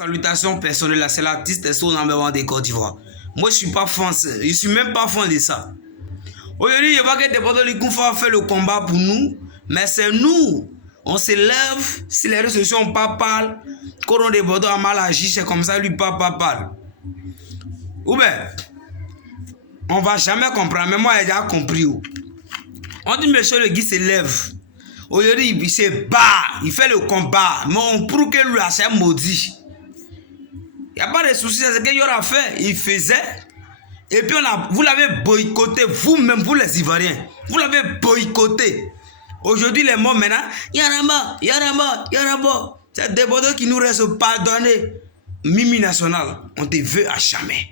Salutations personnelles, c'est l'artiste Testo No. 1 de Côte d'Ivoire. Moi, je suis pas français. Je suis même pas fan de ça. Aujourd'hui, je vois que Debordo Likoufa fait le combat pour nous, mais c'est nous. On se lève, si les réseaux sociaux n'ont pas parlé, quand on Debordo a mal agi, c'est comme ça, lui pas parle. Ou bien, on va jamais comprendre, mais moi, j'ai déjà compris. On dit, monsieur le Guy se lève. Aujourd'hui, il se bat, il fait le combat, mais on prouve que lui a c'est maudit. Il n'y a pas de souci, c'est ce qu'il aura fait. Il faisait. Et puis vous l'avez boycotté, vous-même, vous les Ivoiriens. Vous l'avez boycotté. Aujourd'hui, les mots maintenant, Yaramba, Yaramba, Yaramba. C'est des Bordeaux qui nous restent pardonner. Mimi National, on te veut à jamais.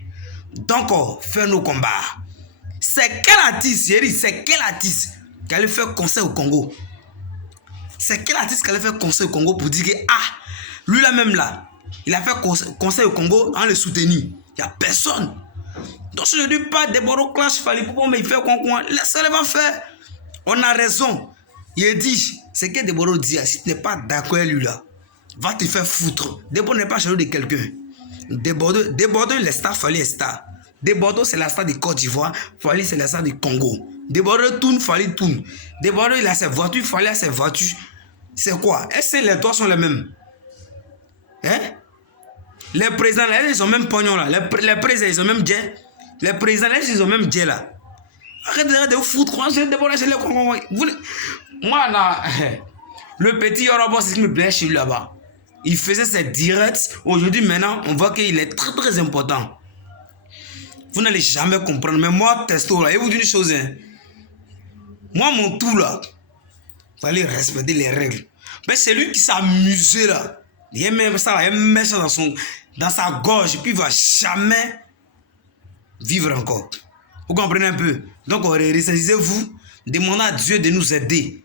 Donc, fais nos combats. C'est quel artiste, c'est quel artiste qui allait faire concert au Congo? C'est quel artiste qui allait faire concert au Congo pour dire que, lui là même là, il a fait concert au Congo en le soutenir. Il n'y a personne. Donc je ne dis pas Debordo clash, fallait pour mais il fait quoi. Laissez-le faire. On a raison. Il dit, c'est que Debordo dit, si tu n'es pas d'accord avec lui là, va te faire foutre. Debordo n'est pas jaloux de quelqu'un. Debordo, les stars, fallait star. Debordo, c'est la star de Côte d'Ivoire. Fallait, c'est la star du Congo. Debordo tourne, fallait tourne. Debordo, il a ses voitures, fallait ses voitures. C'est quoi? Est-ce que les doigts sont les mêmes? Hein? Les présidents, là, ils ont même pognon là. Les présidents, ils ont même jet. Les présidents, là, ils ont même jet là. Arrêtez de vous foutre. Moi, là, le petit Yoruba, c'est ce qui me plaît chez lui là-bas. Il faisait ses directs. Aujourd'hui, maintenant, on voit qu'il est très, très important. Vous n'allez jamais comprendre. Mais moi, Testo, là, je vous dis une chose. Hein. Moi, mon tour là, il fallait respecter les règles. Mais c'est lui qui s'amusait là. Il met ça, il met ça dans sa gorge, puis il ne va jamais vivre encore. Vous comprenez un peu? Donc, ressaisissez-vous, demandez à Dieu de nous aider.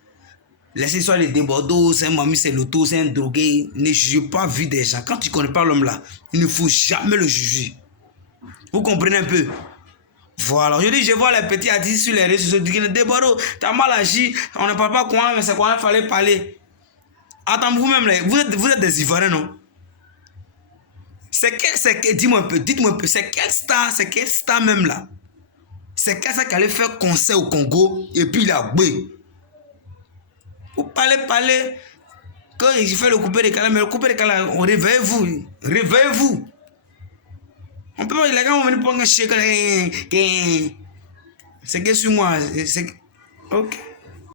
Laissez soit les Debordo, c'est un mamie, c'est l'auto, c'est un drogué. Ne jugez pas la vie des gens. Quand tu ne connais pas l'homme là, il ne faut jamais le juger. Vous comprenez un peu? Voilà, aujourd'hui je vois les petits artistes sur les réseaux sociaux dire Debordo, tu as mal agi, on ne parle pas comment, mais c'est quoi il fallait parler. Attends, vous-même, vous êtes des Ivoiriens, non? Dites-moi un peu, c'est quelle star même là? C'est quel ça qui allait faire concert au Congo et puis il a boué? Vous parlez, quand il fait le coupé de Kala, mais le coupé de Kala, réveillez-vous. On peut pas, les gars vont venir pour un chèque, c'est que sur moi, c'est ok.